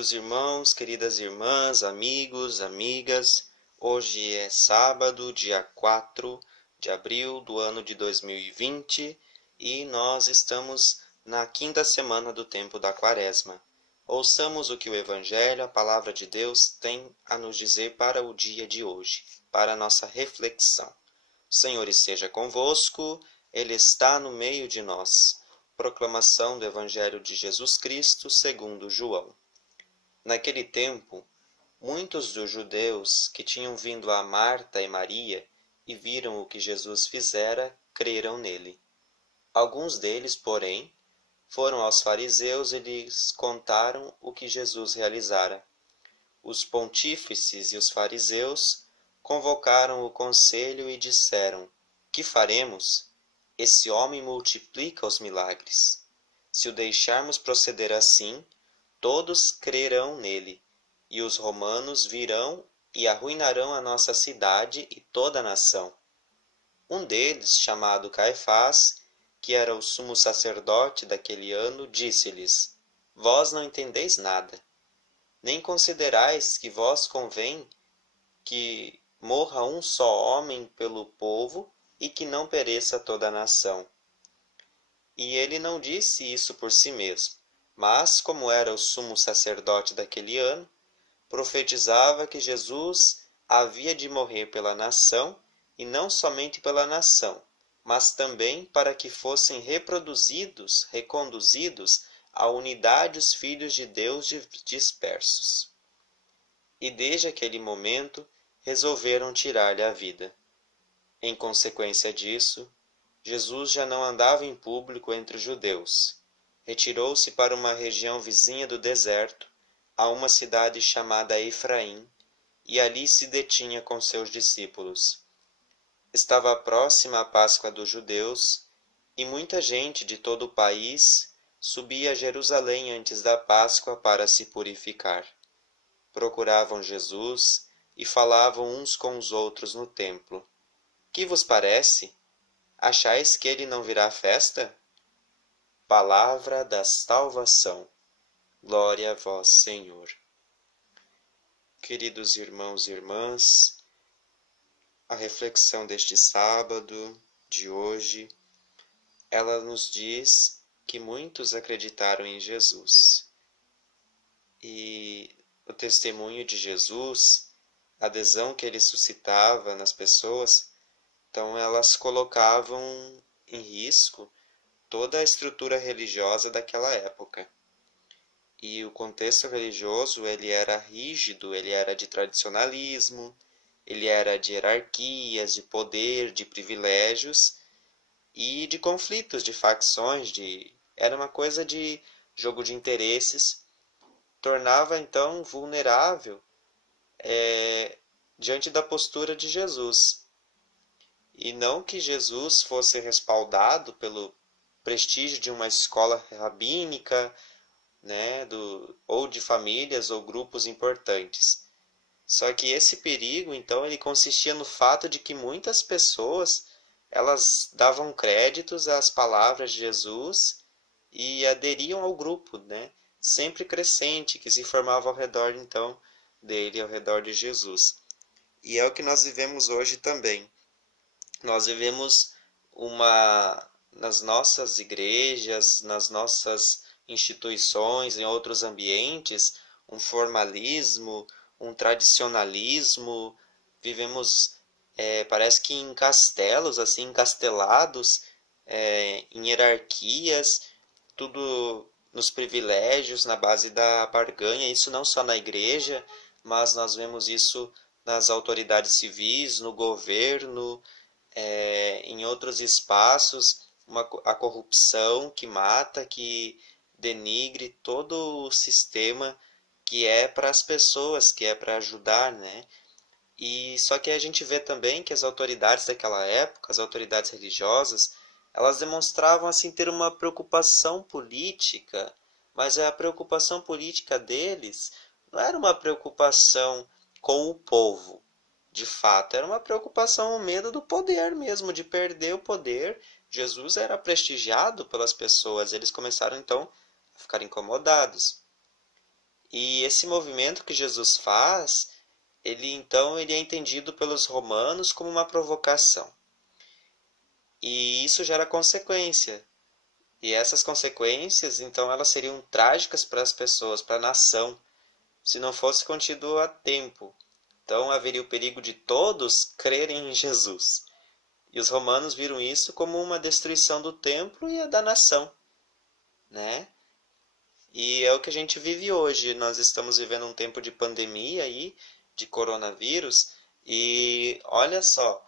Queridos irmãos, queridas irmãs, amigos, amigas, hoje é sábado, dia 4 de abril do ano de 2020 e nós estamos na quinta semana do tempo da Quaresma. Ouçamos o que o Evangelho, a Palavra de Deus, tem a nos dizer para o dia de hoje, para a nossa reflexão. O Senhor esteja convosco, Ele está no meio de nós. Proclamação do Evangelho de Jesus Cristo segundo João. Naquele tempo, muitos dos judeus que tinham vindo a Marta e Maria e viram o que Jesus fizera, creram nele. Alguns deles, porém, foram aos fariseus e lhes contaram o que Jesus realizara. Os pontífices e os fariseus convocaram o conselho e disseram: que faremos? Esse homem multiplica os milagres. Se o deixarmos proceder assim, todos crerão nele, e os romanos virão e arruinarão a nossa cidade e toda a nação. Um deles, chamado Caifás, que era o sumo sacerdote daquele ano, disse-lhes: vós não entendeis nada, nem considerais que vos convém que morra um só homem pelo povo e que não pereça toda a nação. E ele não disse isso por si mesmo, mas, como era o sumo sacerdote daquele ano, profetizava que Jesus havia de morrer pela nação, e não somente pela nação, mas também para que fossem reconduzidos à unidade os filhos de Deus dispersos. E desde aquele momento resolveram tirar-lhe a vida. Em consequência disso, Jesus já não andava em público entre os judeus. Retirou-se para uma região vizinha do deserto, a uma cidade chamada Efraim, e ali se detinha com seus discípulos. Estava próxima a Páscoa dos judeus, e muita gente de todo o país subia a Jerusalém antes da Páscoa para se purificar. Procuravam Jesus e falavam uns com os outros no templo. Que vos parece? Achais que ele não virá à festa? Palavra da salvação. Glória a vós, Senhor. Queridos irmãos e irmãs, a reflexão deste sábado, de hoje, ela nos diz que muitos acreditaram em Jesus. E o testemunho de Jesus, a adesão que ele suscitava nas pessoas, então elas colocavam em risco toda a estrutura religiosa daquela época. E o contexto religioso, ele era rígido, ele era de tradicionalismo, ele era de hierarquias, de poder, de privilégios e de conflitos, de facções, era uma coisa de jogo de interesses, tornava então vulnerável diante da postura de Jesus. E não que Jesus fosse respaldado pelo prestígio de uma escola rabínica, ou de famílias ou grupos importantes. Só que esse perigo, então, ele consistia no fato de que muitas pessoas elas davam créditos às palavras de Jesus e aderiam ao grupo, sempre crescente, que se formava ao redor, então, dele, ao redor de Jesus. E é o que nós vivemos hoje também. Nós vivemos nas nossas igrejas, nas nossas instituições, em outros ambientes, um formalismo, um tradicionalismo. Vivemos, parece que em castelos, assim, encastelados, em hierarquias, tudo nos privilégios, na base da barganha. Isso não só na igreja, mas nós vemos isso nas autoridades civis, no governo, em outros espaços, a corrupção que mata, que denigre todo o sistema que é para as pessoas, que é para ajudar, E só que a gente vê também que as autoridades daquela época, as autoridades religiosas, elas demonstravam assim ter uma preocupação política, mas a preocupação política deles não era uma preocupação com o povo. De fato, era uma preocupação, o medo do poder mesmo, de perder o poder. Jesus era prestigiado pelas pessoas, eles começaram então a ficar incomodados. E esse movimento que Jesus faz, ele é entendido pelos romanos como uma provocação. E isso gera consequência. E essas consequências, então, elas seriam trágicas para as pessoas, para a nação, se não fosse contido a tempo. Então, haveria o perigo de todos crerem em Jesus. E os romanos viram isso como uma destruição do templo e a da nação, né? E é o que a gente vive hoje. Nós estamos vivendo um tempo de pandemia aí, de coronavírus, e olha só,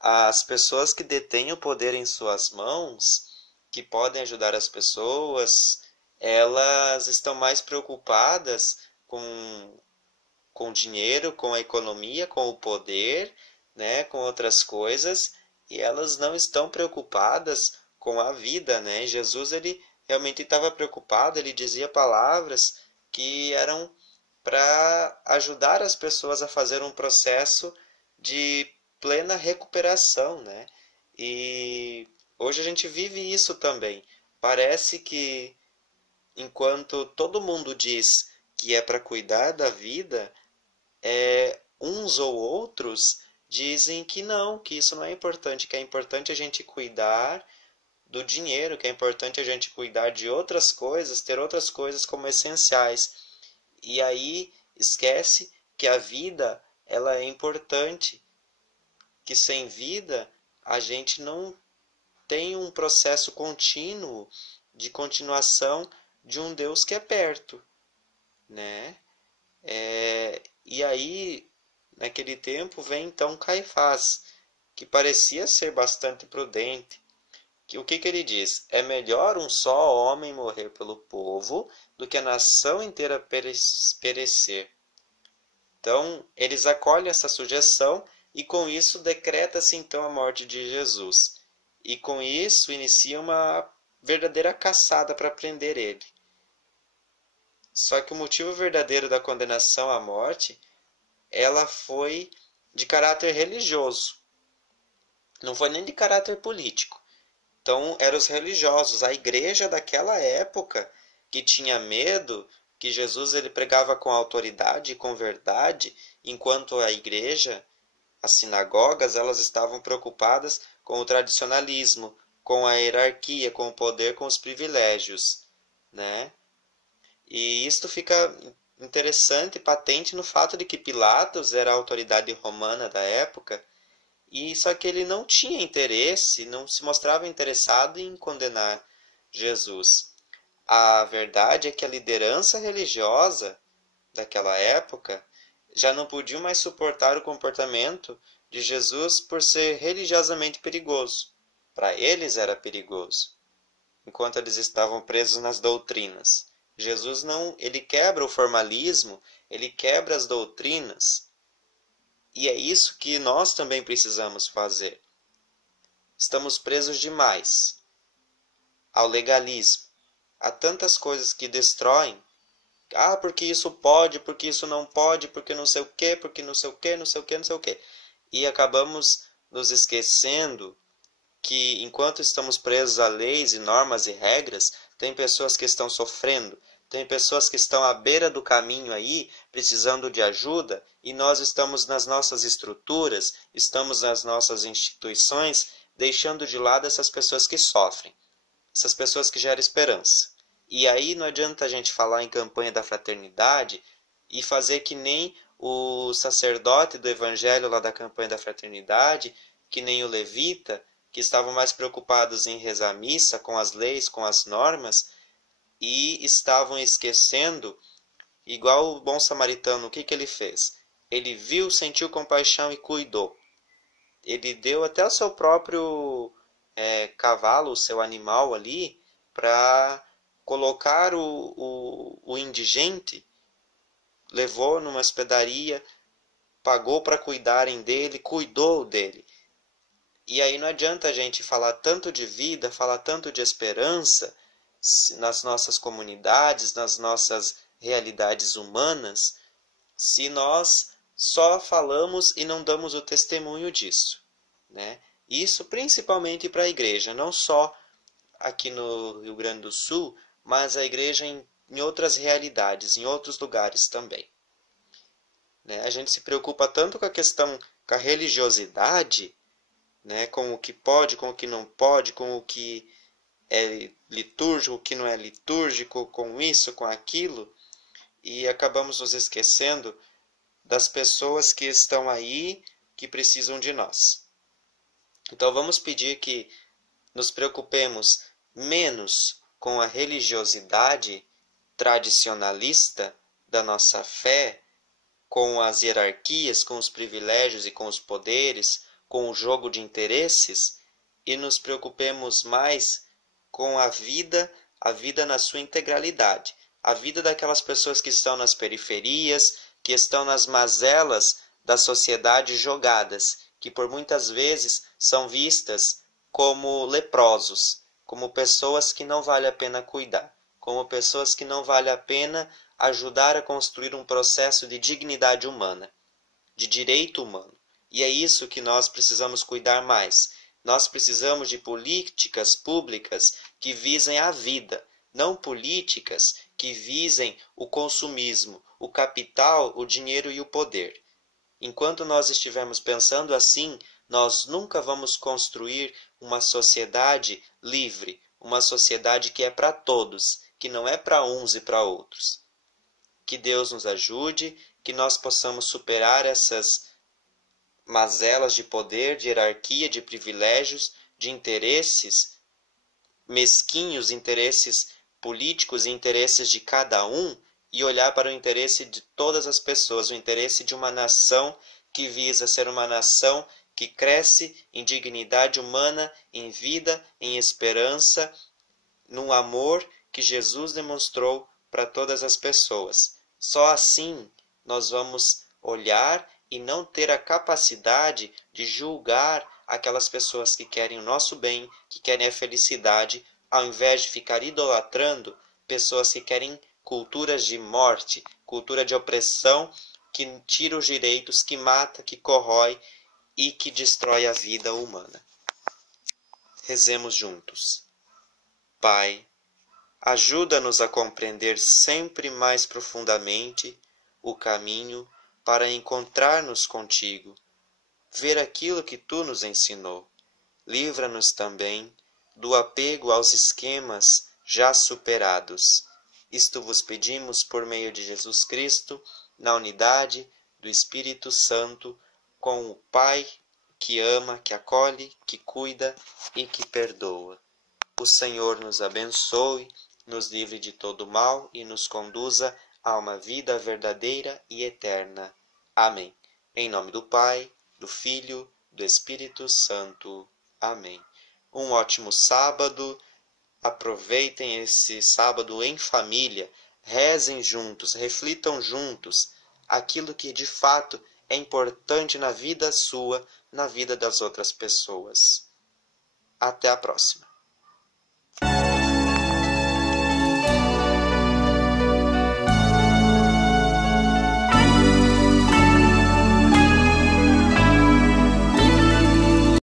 as pessoas que detêm o poder em suas mãos, que podem ajudar as pessoas, elas estão mais preocupadas com dinheiro, com a economia, com o poder, né, com outras coisas, e elas não estão preocupadas com a vida, né? Jesus, ele realmente estava preocupado, ele dizia palavras que eram para ajudar as pessoas a fazer um processo de plena recuperação, né? E hoje a gente vive isso também. Parece que enquanto todo mundo diz que é para cuidar da vida, uns ou outros dizem que não, que isso não é importante, que é importante a gente cuidar do dinheiro, que é importante a gente cuidar de outras coisas, ter outras coisas como essenciais. E aí esquece que a vida, ela é importante, que sem vida a gente não tem um processo contínuo de continuação de um Deus que é perto, né? E aí, naquele tempo, vem então Caifás, que parecia ser bastante prudente. O que ele diz? É melhor um só homem morrer pelo povo do que a nação inteira perecer. Então, eles acolhem essa sugestão e com isso decreta-se então a morte de Jesus. E com isso inicia uma verdadeira caçada para prender ele. Só que o motivo verdadeiro da condenação à morte, ela foi de caráter religioso. Não foi nem de caráter político. Então, eram os religiosos, a igreja daquela época, que tinha medo que Jesus ele pregava com autoridade e com verdade, enquanto a igreja, as sinagogas, elas estavam preocupadas com o tradicionalismo, com a hierarquia, com o poder, com os privilégios, né? E isto fica interessante e patente no fato de que Pilatos era a autoridade romana da época, e só que ele não tinha interesse, não se mostrava interessado em condenar Jesus. A verdade é que a liderança religiosa daquela época já não podia mais suportar o comportamento de Jesus por ser religiosamente perigoso. Para eles era perigoso, enquanto eles estavam presos nas doutrinas. Jesus não, ele quebra o formalismo, ele quebra as doutrinas. E é isso que nós também precisamos fazer. Estamos presos demais ao legalismo, a tantas coisas que destroem. Ah, porque isso pode, porque isso não pode, porque não sei o quê, porque não sei o quê, não sei o quê, não sei o quê. E acabamos nos esquecendo que enquanto estamos presos a leis e normas e regras, tem pessoas que estão sofrendo, tem pessoas que estão à beira do caminho aí, precisando de ajuda, e nós estamos nas nossas estruturas, estamos nas nossas instituições, deixando de lado essas pessoas que sofrem, essas pessoas que geram esperança. E aí não adianta a gente falar em campanha da fraternidade e fazer que nem o sacerdote do evangelho lá da campanha da fraternidade, que nem o levita, que estavam mais preocupados em rezar a missa com as leis, com as normas, e estavam esquecendo, igual o bom samaritano, o que ele fez? Ele viu, sentiu compaixão e cuidou. Ele deu até o seu próprio cavalo, o seu animal ali, para colocar o indigente, levou numa hospedaria, pagou para cuidarem dele, cuidou dele. E aí não adianta a gente falar tanto de vida, falar tanto de esperança nas nossas comunidades, nas nossas realidades humanas, se nós só falamos e não damos o testemunho disso, né? Isso principalmente para a igreja, não só aqui no Rio Grande do Sul, mas a igreja em em outras realidades, em outros lugares também. Né? A gente se preocupa tanto com a questão, com a religiosidade, né? Com o que pode, com o que não pode, com o que é litúrgico, o que não é litúrgico, com isso, com aquilo, e acabamos nos esquecendo das pessoas que estão aí, que precisam de nós. Então vamos pedir que nos preocupemos menos com a religiosidade tradicionalista da nossa fé, com as hierarquias, com os privilégios e com os poderes, com o jogo de interesses, e nos preocupemos mais com a vida na sua integralidade, a vida daquelas pessoas que estão nas periferias, que estão nas mazelas da sociedade jogadas, que por muitas vezes são vistas como leprosos, como pessoas que não vale a pena cuidar, como pessoas que não vale a pena ajudar a construir um processo de dignidade humana, de direito humano. E é isso que nós precisamos cuidar mais. Nós precisamos de políticas públicas que visem a vida, não políticas que visem o consumismo, o capital, o dinheiro e o poder. Enquanto nós estivermos pensando assim, nós nunca vamos construir uma sociedade livre, uma sociedade que é para todos, que não é para uns e para outros. Que Deus nos ajude, que nós possamos superar essas mazelas de poder, de hierarquia, de privilégios, de interesses mesquinhos, interesses políticos e interesses de cada um, e olhar para o interesse de todas as pessoas, o interesse de uma nação que visa ser uma nação que cresce em dignidade humana, em vida, em esperança, no amor que Jesus demonstrou para todas as pessoas. Só assim nós vamos olhar e não ter a capacidade de julgar aquelas pessoas que querem o nosso bem, que querem a felicidade, ao invés de ficar idolatrando pessoas que querem culturas de morte, cultura de opressão, que tira os direitos, que mata, que corrói e que destrói a vida humana. Rezemos juntos. Pai, ajuda-nos a compreender sempre mais profundamente o caminho para encontrar-nos contigo, ver aquilo que tu nos ensinou. Livra-nos também do apego aos esquemas já superados. Isto vos pedimos por meio de Jesus Cristo, na unidade do Espírito Santo, com o Pai que ama, que acolhe, que cuida e que perdoa. O Senhor nos abençoe, nos livre de todo mal e nos conduza a uma vida verdadeira e eterna. Amém. Em nome do Pai, do Filho, do Espírito Santo. Amém. Um ótimo sábado. Aproveitem esse sábado em família. Rezem juntos, reflitam juntos aquilo que de fato é importante na vida sua, na vida das outras pessoas. Até a próxima.